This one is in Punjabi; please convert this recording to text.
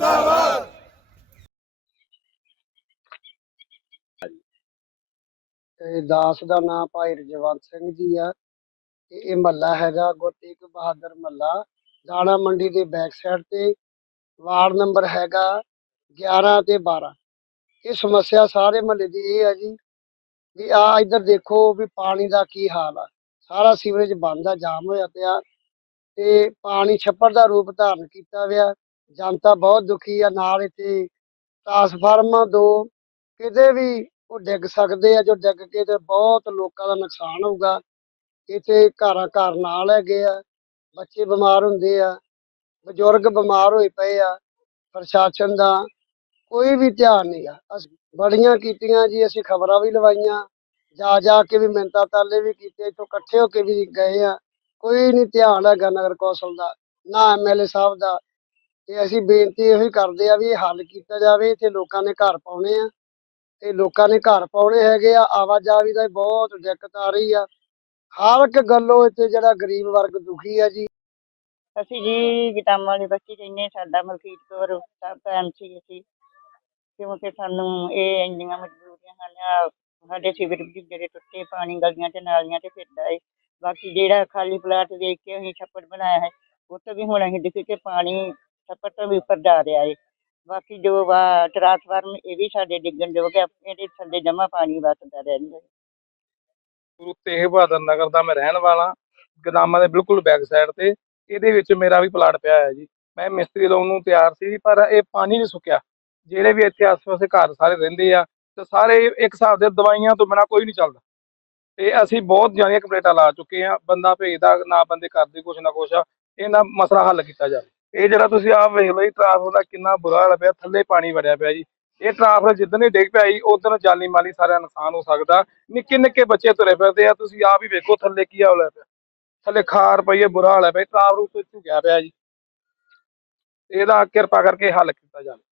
ਸਰਕਾਰ ਮੁਰਦਾਬਾਦ। ਤੇ ਦਾਸ ਦਾ ਨਾਮ ਭਾਈ ਰਜਵੰਤ ਸਿੰਘ ਜੀ ਆ। ਤੇ ਇਹ ਮਹੱਲਾ ਹੈਗਾ ਗੁਰੂ ਬਹਾਦਰ ਮਹੱਲਾ। ਦਾਣਾ ਮੰਡੀ ਦੇ ਬੈਕ ਸਾਈਡ ਤੇ ਵਾਰਡ ਨੰਬਰ ਹੈਗਾ 11 ਤੇ 12 ਇਹ ਸਮੱਸਿਆ ਸਾਰੇ ਮਹੱਲੇ ਦੀ ਇਹ ਆ ਜੀ ਵੀ ਆ ਇੱਧਰ ਦੇਖੋ ਵੀ ਪਾਣੀ ਦਾ ਕੀ ਹਾਲ ਆ। ਸਾਰਾ ਸੀਵਰੇਜ ਬੰਦ ਆ, ਜਾਮ ਹੋਇਆ ਪਿਆ। ਤੇ ਪਾਣੀ ਛੱਪੜ ਦਾ ਰੂਪ ਧਾਰਨ ਕੀਤਾ ਹੋਇਆ। ਜਨਤਾ ਬਹੁਤ ਦੁਖੀ ਆ ਨਾਲ ਇੱਥੇ ਟਰਾਂਸਫਾਰਮਰ ਦੋ ਕਿਤੇ ਵੀ ਉਹ ਡਿੱਗ ਸਕਦੇ ਆ, ਜੋ ਡਿੱਗ ਕੇ ਤੇ ਬਹੁਤ ਲੋਕਾਂ ਦਾ ਨੁਕਸਾਨ ਹੋਊਗਾ। ਇੱਥੇ ਘਰਾਂ ਘਰ ਨਾਲ ਹੈਗੇ ਆ, ਬੱਚੇ ਬਿਮਾਰ ਹੁੰਦੇ ਆ, ਬਜ਼ੁਰਗ ਬਿਮਾਰ ਹੋਏ ਪਏ ਆ, ਪ੍ਰਸ਼ਾਸਨ ਦਾ ਕੋਈ ਵੀ ਧਿਆਨ ਨਹੀਂ ਆ। ਅਸੀਂ, ਬੜੀਆਂ ਕੀਤੀਆਂ ਜੀ, ਅਸੀਂ ਖਬਰਾਂ ਵੀ ਲਵਾਈਆਂ, ਜਾ ਜਾ ਕੇ ਵੀ ਮਿੰਤਾ ਤਾਲੇ ਵੀ ਕੀਤੇ, ਇੱਥੋਂ ਇਕੱਠੇ ਹੋ ਕੇ ਵੀ ਗਏ ਆ। ਕੋਈ ਨਹੀਂ ਧਿਆਨ ਹੈਗਾ ਨਗਰ ਕੌਂਸਲ ਦਾ, ਨਾ ਐਮਐਲਏ ਸਾਹਿਬ ਦਾ ਤੇ ਅਸੀਂ ਬੇਨਤੀ ਇਹੋ ਹੀ ਕਰਦੇ ਆ ਵੀ ਇਹ ਹੱਲ ਕੀਤਾ ਜਾਵੇ, ਇੱਥੇ ਲੋਕਾਂ ਨੇ ਘਰ ਪਾਉਣੇ ਆ। ਤੇ ਲੋਕਾਂ ਨੇ ਘਰ ਪਾਉਣੇ ਹੈਗੇ ਆ, ਆਵਾਜਾਈ ਦਾ ਬਹੁਤ ਦਿੱਕਤ ਆ ਰਹੀ ਆ। ਹਰ ਇੱਕ ਗੱਲੋਂ ਇੱਥੇ ਜਿਹੜਾ ਗਰੀਬ ਵਰਗ ਦੁਖੀ ਆ ਜੀ। ਅਸੀਂ ਜੀ ਵਿਟਾਮਾਂ ਵਾਲੀ ਬੱਚੀ ਰਹਿੰਦੇ ਸਾਡਾ ਮਲਕੀਤ ਕੌਰ ਸਭ ਟਾਈਮ ਸੀ ਕਿਉਂਕਿ ਸਾਨੂੰ ਇਹ ਇੰਨੀਆਂ ਮਜਬੂਰੀਆਂ ਹਨ ਸਾਡੇ ਸਿਵਰ ਵੀ ਜਿਹੜੇ ਟੁੱਟੇ ਪਾਣੀ ਗਲੀਆਂ ਤੇ ਨਾਲੀਆਂ ਤੇ ਫਿਰਦਾ ਏ। ਬਾਕੀ ਜਿਹੜਾ ਖਾਲੀ ਪਲਾਟ ਵੇਖ ਕੇ ਅਸੀਂ ਛੱਪੜ ਬਣਾਇਆ ਹੈ, ਉਹ ਤੋਂ ਵੀ ਹੁਣ ਅਸੀਂ ਦੇਖੀ ਕਿ ਪਾਣੀ ਛੱਪੜ ਵੀ ਉੱਪਰ ਜਾ ਰਿਹਾ ਏ। ਬਾਕੀ ਜੋ ਵਾ ਟਰਾਂਸਫਾਰਮ ਇਹ ਵੀ ਸਾਡੇ ਡਿੱਗਣ ਯੋਗ ਹੈ ਇਹਦੇ ਥੱਲੇ ਜਮਾ ਪਾਣੀ ਵਸਦਾ ਰਹਿੰਦਾ ਏ। ਗੁਰੂ ਤੇਗ ਬਹਾਦਰ ਨਗਰ ਦਾ ਮੈਂ ਰਹਿਣ ਵਾਲਾ, ਗਦਾਮਾਂ ਦੇ ਬਿਲਕੁਲ ਬੈਕ ਸਾਈਡ ਤੇ, ਇਹਦੇ ਵਿੱਚ ਮੇਰਾ ਵੀ ਪਲਾਟ ਪਿਆ ਹੈ ਜੀ। ਮੈਂ ਮਿਸਤਰੀ ਲਾਉਣ ਨੂੰ ਤਿਆਰ ਸੀ, ਪਰ ਇਹ ਪਾਣੀ ਨਹੀਂ ਸੁੱਕਿਆ। ਜਿਹੜੇ ਵੀ ਇੱਥੇ ਆਸ-ਪਾਸੇ ਘਰ ਸਾਰੇ ਰਹਿੰਦੇ ਆ, ਤੇ ਸਾਰੇ ਇੱਕ ਹਿਸਾਬ ਦੇ ਦਵਾਈਆਂ ਤੋਂ ਬਿਨਾ ਕੋਈ ਨਹੀਂ ਚੱਲਦਾ। ਤੇ ਅਸੀਂ ਬਹੁਤ ਜ਼ਿਆਦਾ ਕੰਪਲੇਂਟਾਂ ਲਾ ਚੁੱਕੇ ਆ, ਬੰਦਾ ਭੇਜਦਾ, ਨਾ ਬੰਦੇ ਕਰਦੇ ਕੁਛ ਨਾ ਕੁਛ, ਇਹਨਾਂ ਮਸਲਾ ਹੱਲ ਕੀਤਾ ਜਾਵੇ। ਇਹ ਜਿਹੜਾ ਤੁਸੀਂ ਆਪ ਵੇਖ ਲਓ ਜੀ, ਟ੍ਰਾਂਸਫਰ ਦਾ ਕਿੰਨਾ ਬੁਰਾ ਹਾਲ ਪਿਆ, ਥੱਲੇ ਪਾਣੀ ਵੜਿਆ ਪਿਆ ਜੀ। ਇਹ ਟ੍ਰਾਂਸਫਰ ਜਿੱਦਣ ਹੀ ਡਿੱਗ ਪਿਆ ਜੀ ਉਦੋਂ ਜਾਨੀ ਮਾਲੀ ਸਾਰਾ ਨੁਕਸਾਨ ਹੋ ਸਕਦਾ। ਨਿੱਕੇ ਨਿੱਕੇ ਬੱਚੇ ਤੁਰੇ ਫਿਰਦੇ ਆ, ਤੁਸੀਂ ਆਪ ਹੀ ਵੇਖੋ ਥੱਲੇ ਕੀ ਹਾਲ ਹੈ ਪਿਆ। ਥੱਲੇ ਖਾਰ ਪਈ ਹੈ, ਬੁਰਾ ਹਾਲ ਹੈ ਪਿਆ ਟ੍ਰਾਂਸਫਰ ਉੱਤੇ ਝੁਕਿਆ ਪਿਆ ਜੀ। ਇਹਦਾ ਕਿਰਪਾ ਕਰਕੇ ਹੱਲ ਕੀਤਾ ਜਾਵੇ।